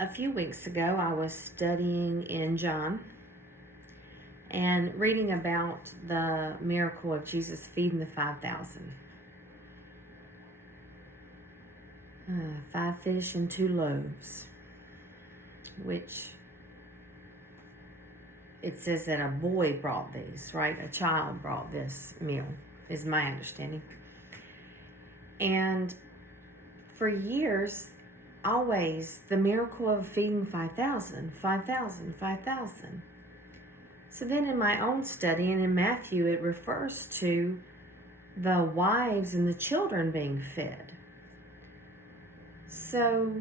A few weeks ago, I was studying in John and reading about the miracle of Jesus feeding the 5,000. 5 fish and 2 loaves, which it says that a boy brought these, right? A child brought this meal, is my understanding. And for years, always the miracle of feeding 5,000, 5,000, 5,000. So then in my own study and in Matthew, it refers to the wives and the children being fed. So,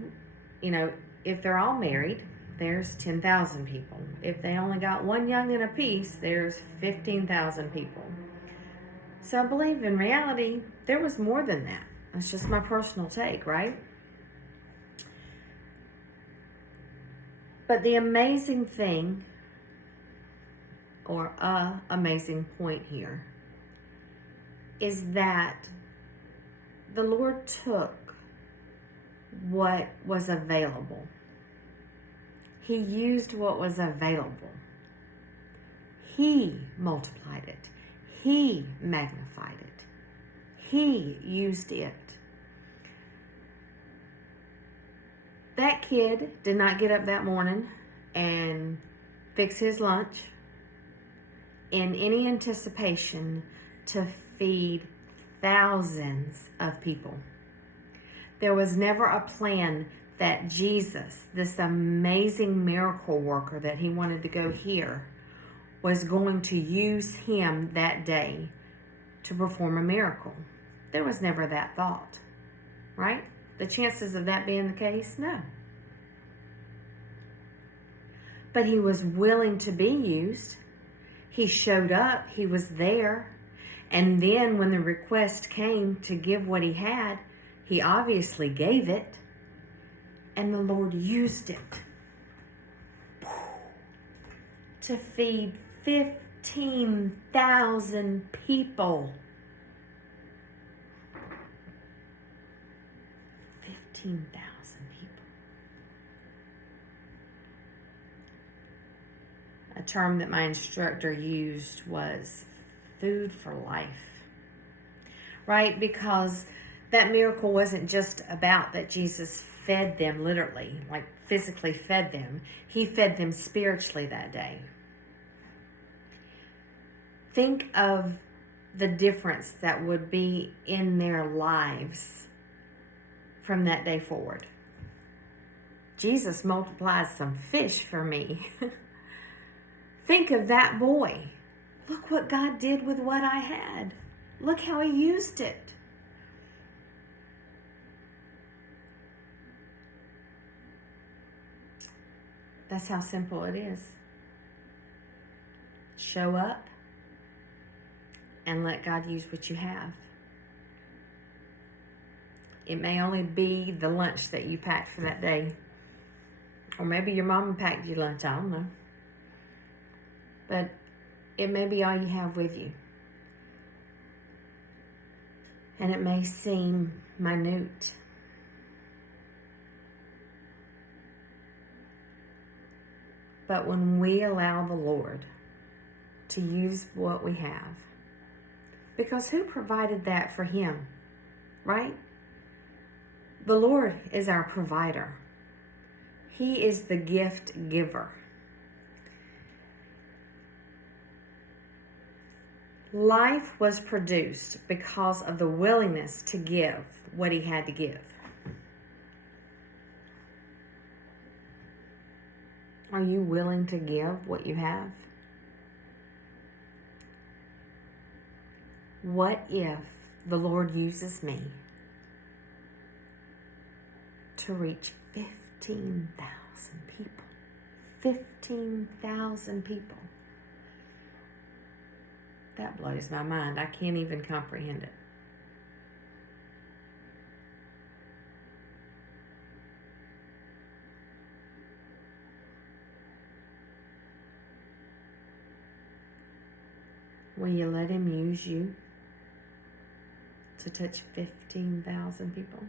if they're all married, there's 10,000 people. If they only got one young'un apiece, there's 15,000 people. So I believe in reality, there was more than that. That's just my personal take, right? But the amazing thing, or amazing point here, is that the Lord took what was available. He used what was available. He multiplied it. He magnified it. He used it. That kid did not get up that morning and fix his lunch in any anticipation to feed thousands of people. There was never a plan that Jesus, this amazing miracle worker that he wanted to go here, was going to use him that day to perform a miracle. There was never that thought, right? The chances of that being the case, no. But he was willing to be used. He showed up, he was there. And then when the request came to give what he had, he obviously gave it. And the Lord used it to feed 15,000 people. 15,000 people. A term that my instructor used was food for life. Right? Because that miracle wasn't just about that Jesus fed them literally, like physically fed them. He fed them spiritually that day. Think of the difference that would be in their lives from that day forward. Jesus multiplies some fish for me. Think of that boy. Look what God did with what I had. Look how he used it. That's how simple it is. Show up and let God use what you have. It may only be the lunch that you packed for that day. Or maybe your mama packed you lunch, I don't know. But it may be all you have with you. And it may seem minute. But when we allow the Lord to use what we have, because who provided that for him, right? The Lord is our provider. He is the gift giver. Life was produced because of the willingness to give what he had to give. Are you willing to give what you have? What if the Lord uses me to reach 15,000 people? 15,000 people. That blows my mind. I can't even comprehend it. Will you let him use you to touch 15,000 people?